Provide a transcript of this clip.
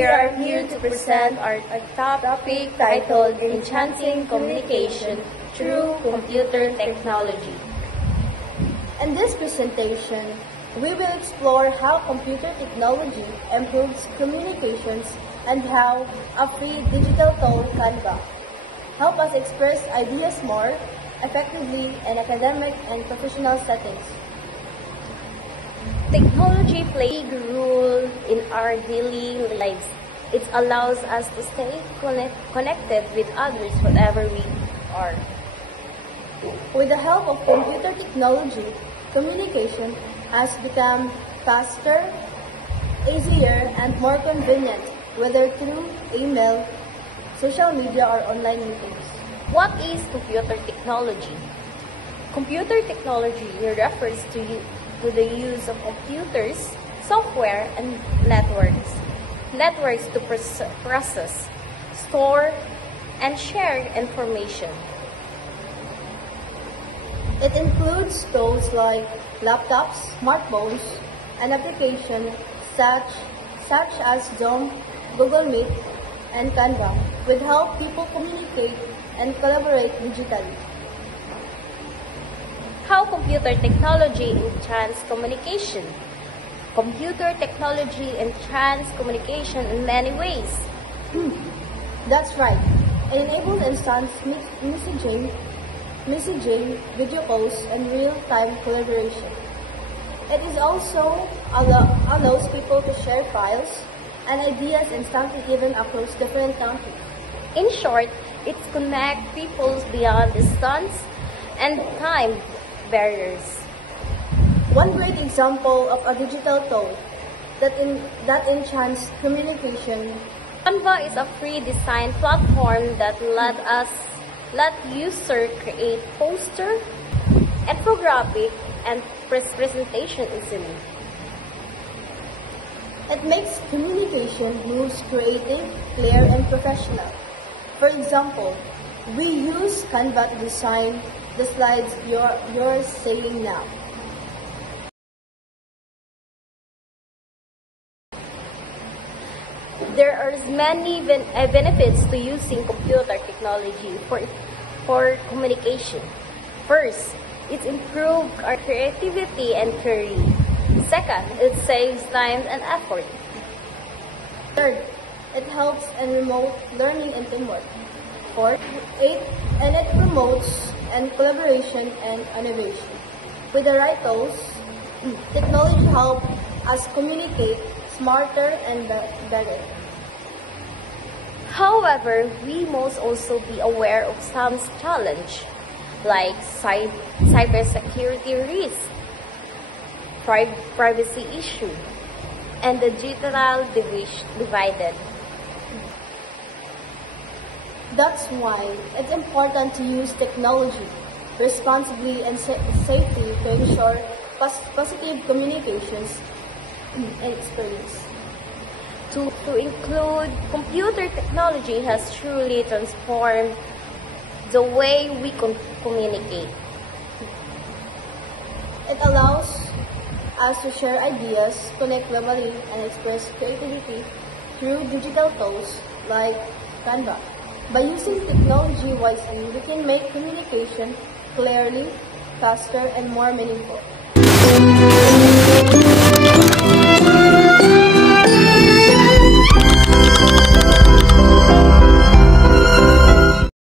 We are here to present our topic titled Enhancing Communication Through Computer Technology. In this presentation, we will explore how computer technology improves communications and how a free digital tool, Canva, help us express ideas more effectively in academic and professional settings. Technology plays a big role in our daily lives. It allows us to stay connected with others wherever we are. With the help of computer technology, communication has become faster, easier, and more convenient, whether through email, social media, or online meetings. What is computer technology? Computer technology refers to the use of computers, software, and networks. Networks to process, store, and share information. It includes tools like laptops, smartphones, and applications such as Zoom, Google Meet, and Canva, which help people communicate and collaborate digitally. How computer technology enhances communication? Computer technology enhances communication in many ways. That's right. It enables instant messaging, video calls, and real-time collaboration. It is also allows people to share files and ideas instantly even across different countries. In short, it connects people beyond distance and time barriers. One great example of a digital tool that enhances communication. Canva is a free design platform that let users create poster, infographic, and presentation easily. It makes communication moves creative, clear, and professional. For example, we use Canva to design the slides you're seeing now. There are many benefits to using computer technology for communication. First, it improves our creativity and career. Second, it saves time and effort. Third, it helps in remote learning and teamwork. Fourth, it promotes collaboration and innovation. With the right tools, technology helps us communicate smarter and better. However, we must also be aware of some challenges like cybersecurity risks, privacy issues, and the digital divide. That's why it's important to use technology responsibly and safely to ensure positive communications and experience. To include, computer technology has truly transformed the way we communicate. It allows us to share ideas, connect globally, and express creativity through digital tools like Canva. By using technology wisely, we can make communication clearly, faster, and more meaningful.